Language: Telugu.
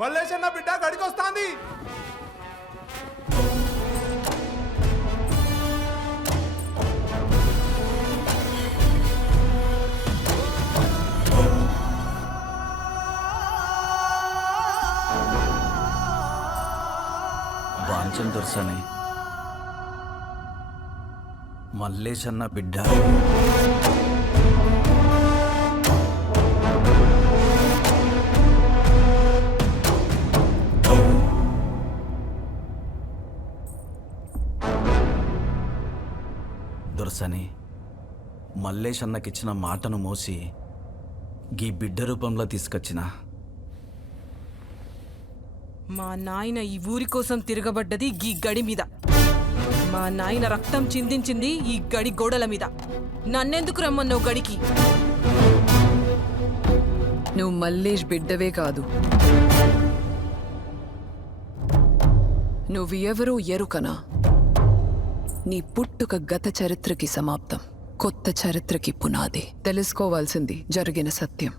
మల్లేశన్న బిడ్డ గడికొస్తాంది. వాంఛన్ దొరసని మల్లేశన్న బిడ్డ. దొరసని మల్లేశన్నకిచ్చిన మాటను మోసి గీ బిడ్డ రూపంలో తీసుకొచ్చిన. మా నాయన ఈ ఊరి కోసం తిరగబడ్డది ఈ గడి మీద. మా నాయన రక్తం చిందించింది ఈ గడి గోడల మీద. నన్నెందుకు రమ్మన్నావు గడికి? నువ్వు మల్లేష్ బిడ్డవే కాదు, నువ్వు ఎవరో ఎరుకనా? నీ పుట్టుక గత చరిత్రకి సమాప్తం, కొత్త చరిత్రకి పునాది. తెలుసుకోవాల్సింది జరిగిన సత్యం.